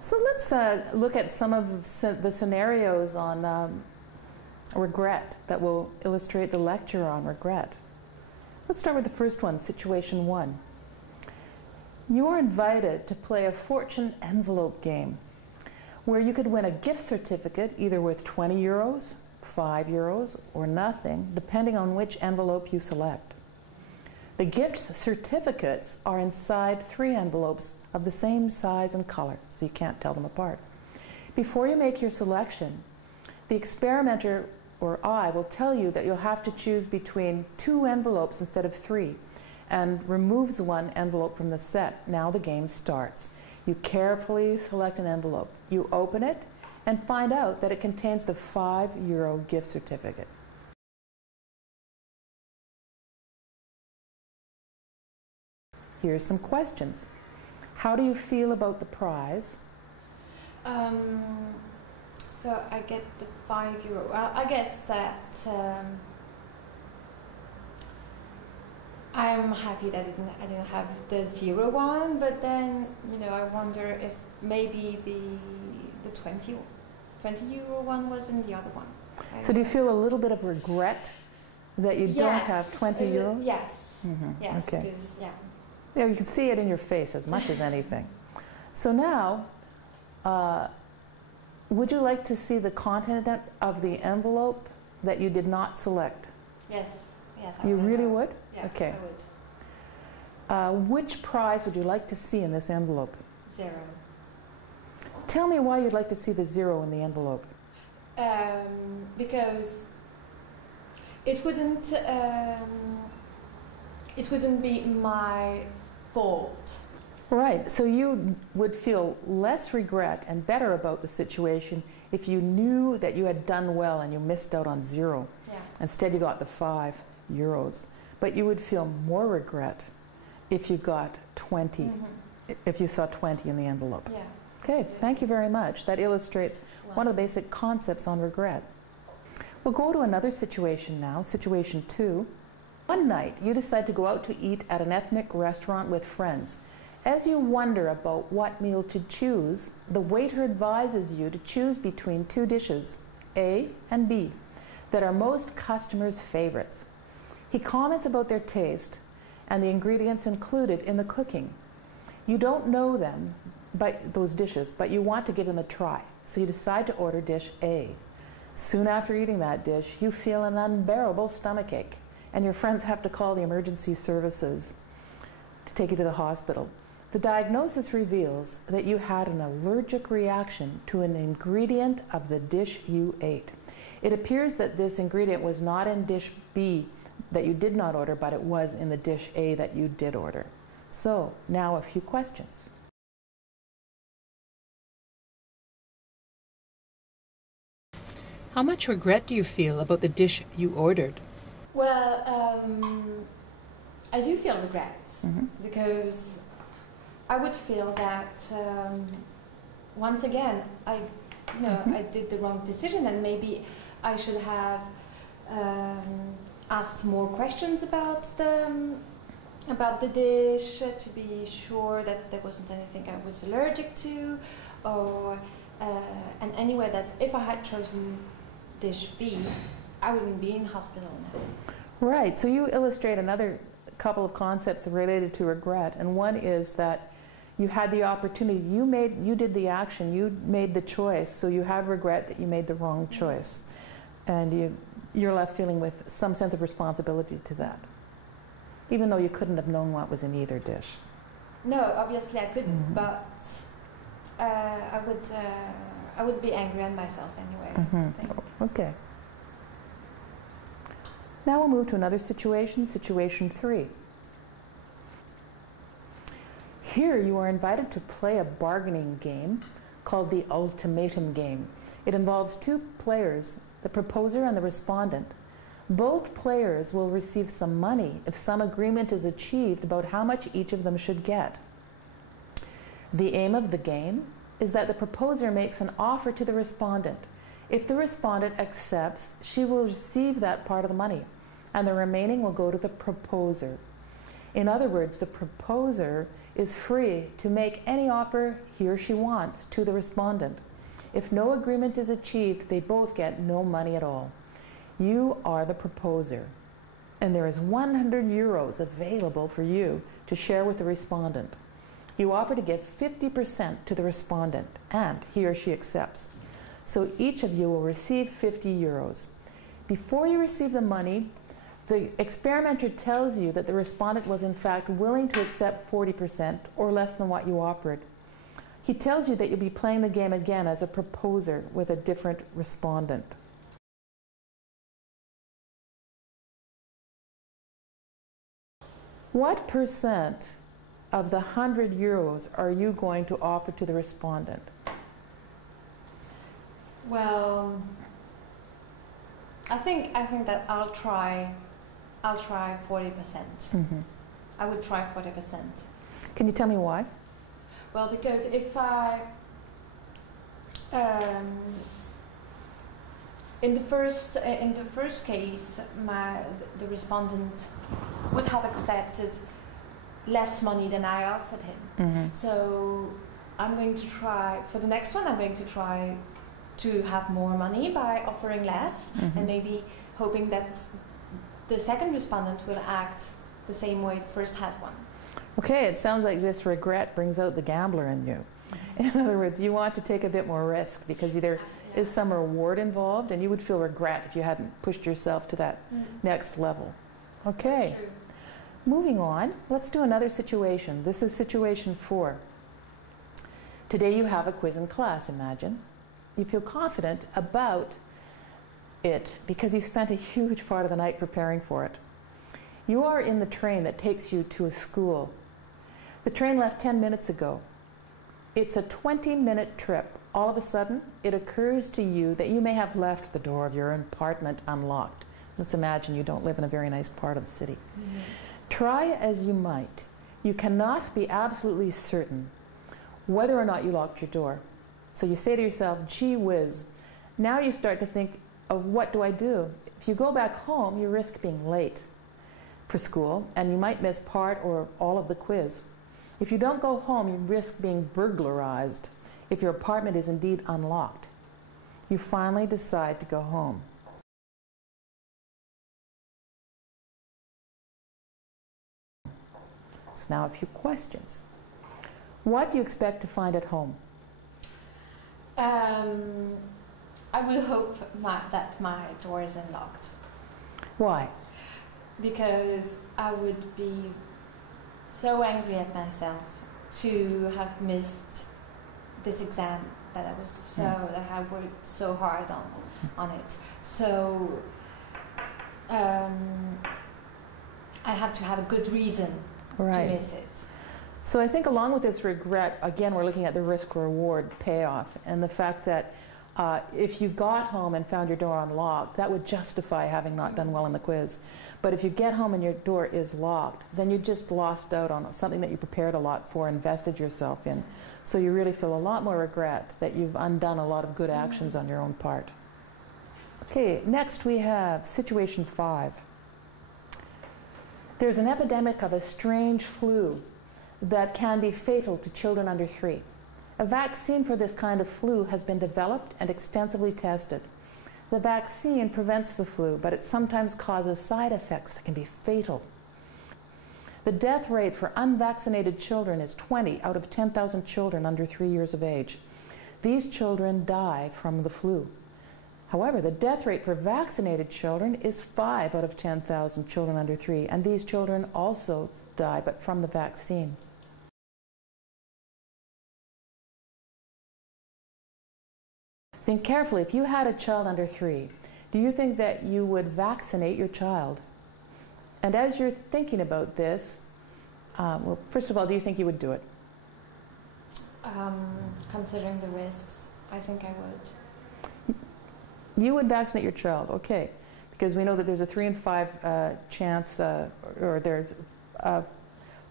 So let's look at some of the scenarios on regret that will illustrate the lecture on regret. Let's start with the first one, situation 1. You are invited to play a fortune envelope game where you could win a gift certificate either with 20 euros, 5 euros, or nothing, depending on which envelope you select. The gift certificates are inside 3 envelopes of the same size and color, so you can't tell them apart. Before you make your selection, the experimenter or I will tell you that you'll have to choose between 2 envelopes instead of 3, and removes 1 envelope from the set. Now the game starts. You carefully select an envelope. You open it and find out that it contains the 5 euro gift certificate. Here's some questions. How do you feel about the prize? So I get the 5 euro. Well, I guess that I'm happy that I didn't have the 0 one, but then, you know, I wonder if maybe the 20 euro one was in the other one. So do you feel a little bit of regret that you don't have 20 euros? Yes. Mm-hmm. Yes, okay. because, yeah. Yeah, you can see it in your face as much as anything. So now, would you like to see the content of the envelope that you did not select? Yes, yes. You really would? Yeah, okay. I would. Which prize would you like to see in this envelope? 0. Tell me why you'd like to see the 0 in the envelope. Because it wouldn't be my fault. Right, so you would feel less regret and better about the situation if you knew that you had done well and you missed out on 0. Yeah. Instead you got the 5 euros. But you would feel more regret if you got 20, if you saw 20 in the envelope. Yeah. Okay, thank you very much. That illustrates one of the basic concepts on regret. We'll go to another situation now, situation 2. One night, you decide to go out to eat at an ethnic restaurant with friends. As you wonder about what meal to choose, the waiter advises you to choose between 2 dishes, A and B, that are most customers' favorites. He comments about their taste and the ingredients included in the cooking. You don't know them, those dishes, but you want to give them a try, so you decide to order dish A. Soon after eating that dish, you feel an unbearable stomachache, and your friends have to call the emergency services to take you to the hospital. The diagnosis reveals that you had an allergic reaction to an ingredient of the dish you ate. It appears that this ingredient was not in dish B that you did not order, but it was in the dish A that you did order. So, now a few questions. How much regret do you feel about the dish you ordered? Well, I do feel regret because I would feel that once again I did the wrong decision, and maybe I should have asked more questions about the dish to be sure that there wasn't anything I was allergic to, or and anyway, that if I had chosen dish B, I wouldn't be in hospital now. Right, so you illustrate another couple of concepts related to regret, and one is that you had the opportunity, you did the action, you made the choice, so you have regret that you made the wrong choice. And you're left feeling with some sense of responsibility to that, even though you couldn't have known what was in either dish. No, obviously I couldn't, but I would be angry at myself anyway, I think. Okay. Now we'll move to another situation, situation 3. Here you are invited to play a bargaining game called the ultimatum game. It involves 2 players, the proposer and the respondent. Both players will receive some money if some agreement is achieved about how much each of them should get. The aim of the game is that the proposer makes an offer to the respondent. If the respondent accepts, she will receive that part of the money, and the remaining will go to the proposer. In other words, the proposer is free to make any offer he or she wants to the respondent. If no agreement is achieved, they both get no money at all. You are the proposer, and there is 100 euros available for you to share with the respondent. You offer to give 50% to the respondent, and he or she accepts. So each of you will receive 50 euros. Before you receive the money, the experimenter tells you that the respondent was in fact willing to accept 40% or less than what you offered. He tells you that you'll be playing the game again as a proposer with a different respondent. What percent of the 100 euros are you going to offer to the respondent? Well, I think that I'll try 40%. Mm-hmm. I would try 40%. Can you tell me why? Well, because if in the first case, the respondent would have accepted less money than I offered him. Mm-hmm. So I'm going to try, for the next one, I'm going to try to have more money by offering less, Mm-hmm. and maybe hoping that the second respondent will act the same way the first has one. Okay, it sounds like this regret brings out the gambler in you. In other words, you want to take a bit more risk because there is some reward involved, and you would feel regret if you hadn't pushed yourself to that next level. Okay, That's true. moving on, let's do another situation. This is situation 4. Today you have a quiz in class, imagine. You feel confident about it because you spent a huge part of the night preparing for it. You are in the train that takes you to a school. The train left 10 minutes ago. It's a 20-minute trip. All of a sudden, it occurs to you that you may have left the door of your apartment unlocked. Let's imagine you don't live in a very nice part of the city. Mm-hmm. Try as you might, you cannot be absolutely certain whether or not you locked your door. So you say to yourself, gee whiz. Now you start to think of, what do I do? If you go back home, you risk being late for school, and you might miss part or all of the quiz. If you don't go home, you risk being burglarized if your apartment is indeed unlocked. You finally decide to go home. So now a few questions. What do you expect to find at home? I will hope that my door is unlocked. Why? Because I would be so angry at myself to have missed this exam that I worked so hard on it. So I have to have a good reason to miss it. So I think along with this regret, again, we're looking at the risk-reward payoff and the fact that if you got home and found your door unlocked, that would justify having not done well in the quiz. But if you get home and your door is locked, then you just lost out on something that you prepared a lot for, invested yourself in. So you really feel a lot more regret that you've undone a lot of good actions on your own part. Okay, next we have situation 5. There's an epidemic of a strange flu that can be fatal to children under 3. A vaccine for this kind of flu has been developed and extensively tested. The vaccine prevents the flu, but it sometimes causes side effects that can be fatal. The death rate for unvaccinated children is 20 out of 10,000 children under 3 years of age. These children die from the flu. However, the death rate for vaccinated children is 5 out of 10,000 children under 3, and these children also die, but from the vaccine. Think carefully. If you had a child under 3, do you think that you would vaccinate your child? And as you're thinking about this, well, first of all, do you think you would do it? Considering the risks, I think I would. You would vaccinate your child, okay. Because we know that there's a 3 in 5 chance, or there's 5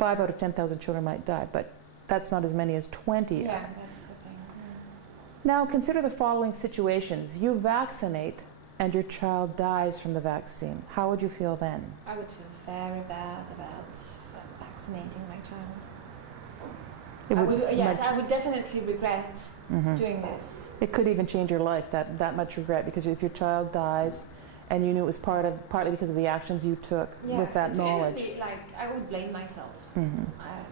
out of 10,000 children might die, but that's not as many as 20. Yeah, that's the thing. Now consider the following situations. You vaccinate and your child dies from the vaccine. How would you feel then? I would feel very bad about vaccinating my child. It I would definitely regret Mm-hmm. doing this. It could even change your life, that much regret, because if your child dies and you knew it was partly because of the actions you took with that knowledge. It would be like, I would blame myself. Mm-hmm.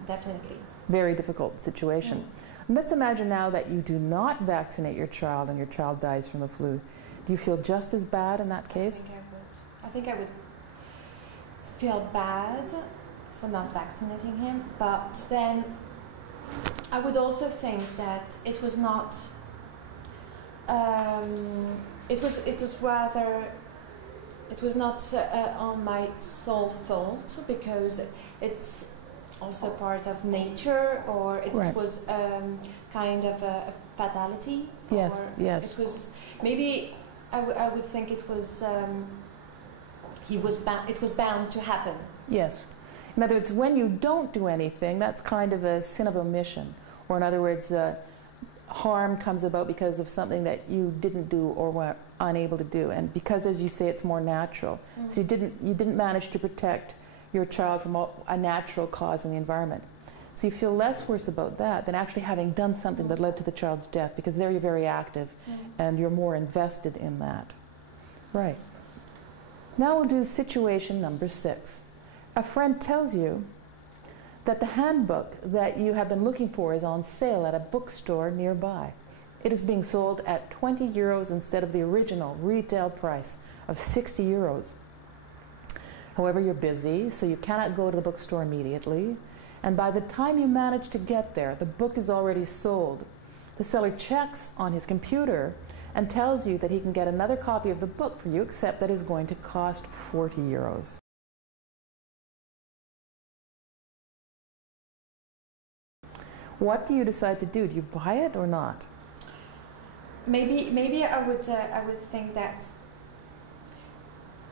Definitely. Very difficult situation. Let's imagine now that you do not vaccinate your child and your child dies from the flu. Do you feel just as bad in that case? I think I would feel bad for not vaccinating him, but then I would also think that it was not. It was not on my sole fault, because it's also part of nature, or it was kind of a fatality. Yes, or yes. It was maybe I would think it was it was bound to happen. Yes. In other words, when you don't do anything, that's kind of a sin of omission, or in other words, harm comes about because of something that you didn't do or were unable to do, and because, as you say, it's more natural. Mm-hmm. So you didn't manage to protect your child from a natural cause in the environment. So you feel less worse about that than actually having done something that led to the child's death, because there you're very active and you're more invested in that. Right. Now we'll do situation number 6. A friend tells you that the handbook that you have been looking for is on sale at a bookstore nearby. It is being sold at 20 euros instead of the original retail price of 60 euros. However, you're busy, so you cannot go to the bookstore immediately, and by the time you manage to get there, the book is already sold. The seller checks on his computer and tells you that he can get another copy of the book for you, except that is going to cost 40 euros. What do you decide to do? Do you buy it or not? Maybe I would think that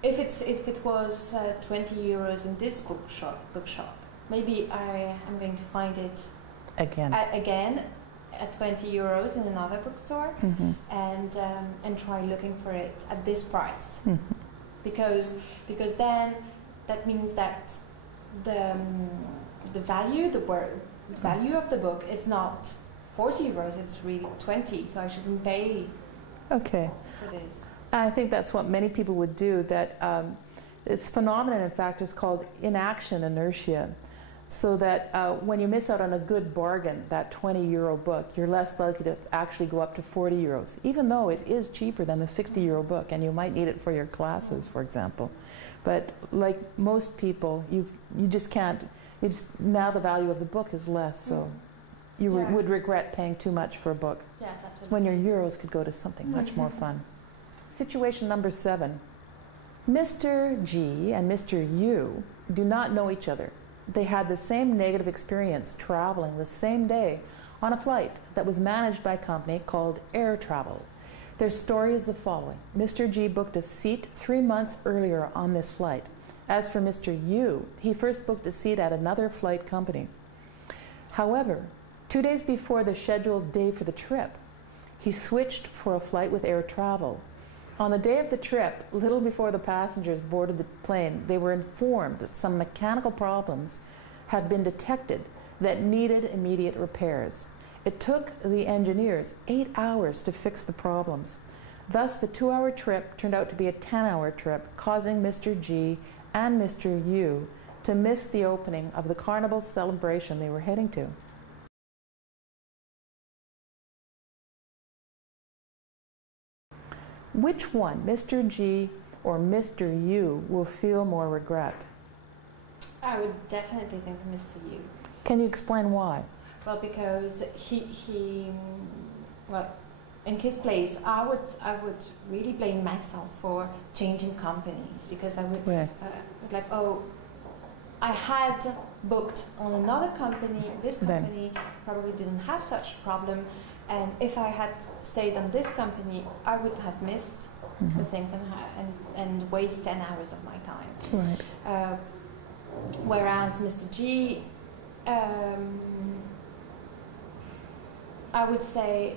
if it was 20 euros in this bookshop, maybe I am going to find it again at 20 euros in another bookstore, and try looking for it at this price, because then that means that the value of the book is not 40 euros, it's really 20, so I shouldn't pay for this. I think that's what many people would do. That this phenomenon, in fact, is called inaction inertia. So that when you miss out on a good bargain, that 20 euro book, you're less likely to actually go up to 40 euros, even though it is cheaper than the 60 euro book, and you might need it for your classes, for example. But like most people, you just can't. Now the value of the book is less, so you would regret paying too much for a book. Yes, absolutely. When your euros could go to something much more fun. Situation number 7. Mr. G and Mr. U do not know each other. They had the same negative experience traveling the same day on a flight that was managed by a company called Air Travel. Their story is the following. Mr. G booked a seat 3 months earlier on this flight. As for Mr. U, he first booked a seat at another flight company. However, 2 days before the scheduled day for the trip, he switched for a flight with Air Travel. On the day of the trip, little before the passengers boarded the plane, they were informed that some mechanical problems had been detected that needed immediate repairs. It took the engineers 8 hours to fix the problems. Thus, the 2-hour trip turned out to be a 10-hour trip, causing Mr. G and Mr. U to miss the opening of the carnival celebration they were heading to. Which one, Mr. G or Mr. U, will feel more regret? I would definitely think Mr. U. Can you explain why? Well, because in his place, I would really blame myself for changing companies, because I would like, oh, I had booked on another company. This company probably didn't have such a problem, and if I had stayed on this company, I would have missed the things and waste 10 hours of my time. Right. Whereas Mr. G, I would say,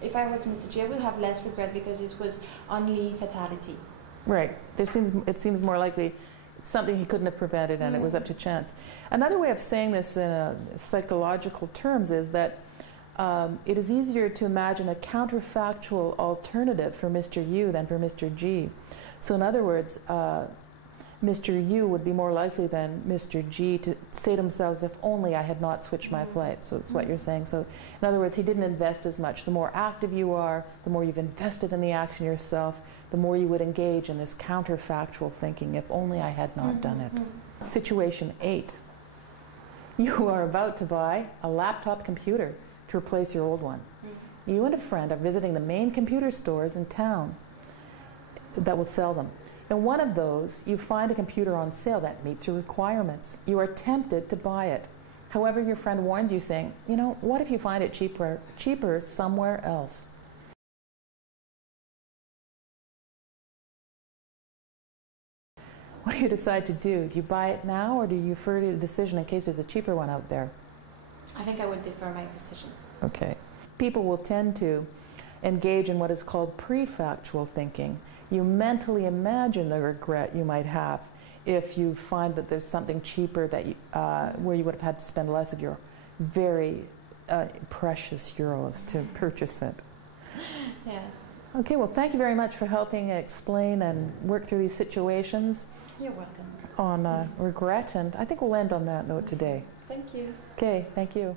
if I were to Mr. G, I would have less regret, because it was only fatality. Right. It seems more likely something he couldn't have prevented and it was up to chance. Another way of saying this in psychological terms is that it is easier to imagine a counterfactual alternative for Mr. U than for Mr. G. So in other words, Mr. U would be more likely than Mr. G to say to himself, if only I had not switched my flight. So that's what you're saying. So in other words, he didn't invest as much. The more active you are, the more you've invested in the action yourself, the more you would engage in this counterfactual thinking, if only I had not done it. Situation 8. You are about to buy a laptop computer to replace your old one. You and a friend are visiting the main computer stores in town that will sell them. In one of those, you find a computer on sale that meets your requirements. You are tempted to buy it. However, your friend warns you, saying, you know, what if you find it cheaper somewhere else? What do you decide to do? Do you buy it now, or do you defer to a decision in case there's a cheaper one out there? I think I would defer my decision. Okay. People will tend to engage in what is called prefactual thinking. You mentally imagine the regret you might have if you find that there's something cheaper that you, where you would have had to spend less of your very precious euros to purchase it. Yes. Okay, well, thank you very much for helping explain and work through these situations. You're welcome. On regret, and I think we'll end on that note today. Thank you. Okay, thank you.